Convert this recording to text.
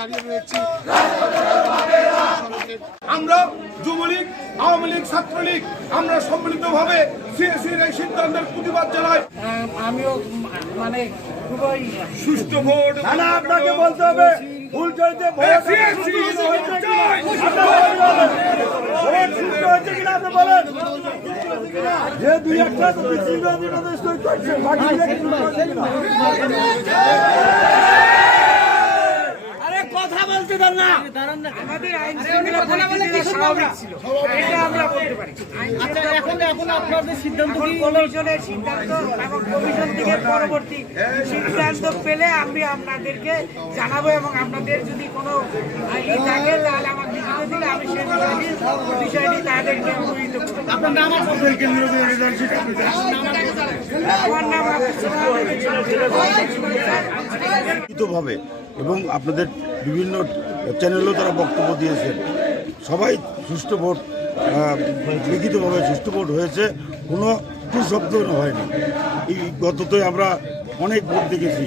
দাঁড়িয়ে রয়েছি। আমরা যুবলীগ আওয়ামী লীগ ছাত্রলীগ আমরা সম্মিলিতভাবে সিএসির এই সিদ্ধান্তের প্রতিবাদ জানাই। আমিও মানে খুবই সুষ্ঠু ভোট না আপনাকে বলতে হবে ভুল ভোট হয়েছে কিনা? আপনি বলেন। যে দুই একটা করছে কিন্তু করছে কিনা? আরে কথা বলতে দেন না আমাদের আইন শৃঙ্খলা পরিস্থিতিটা স্বাভাবিক ছিল এটা আমরা বলতে পারি আচ্ছা এখন এখন আপনাদের সিদ্ধান্ত কি? কমিশনের সিদ্ধান্ত এবং কমিশন থেকে পরবর্তী সিদ্ধান্ত পেলে আমি আপনাদেরকে জানাব এবং আপনাদের যদি কোনো ই থাকে তাহলে আমার লিখিত দিলে আমি সেই বিষয়টি তাদেরকে অবহিত আপনার নাম আমার নাম এবং আপনাদের বিভিন্ন চ্যানেলেও তারা বক্তব্য দিয়েছেন। সবাই সুষ্ঠু ভোট লিখিতভাবে সুষ্ঠু ভোট হয়েছে। কোনো কুশব্দ হয়নি। এই গততে আমরা অনেক ভোট দেখেছি।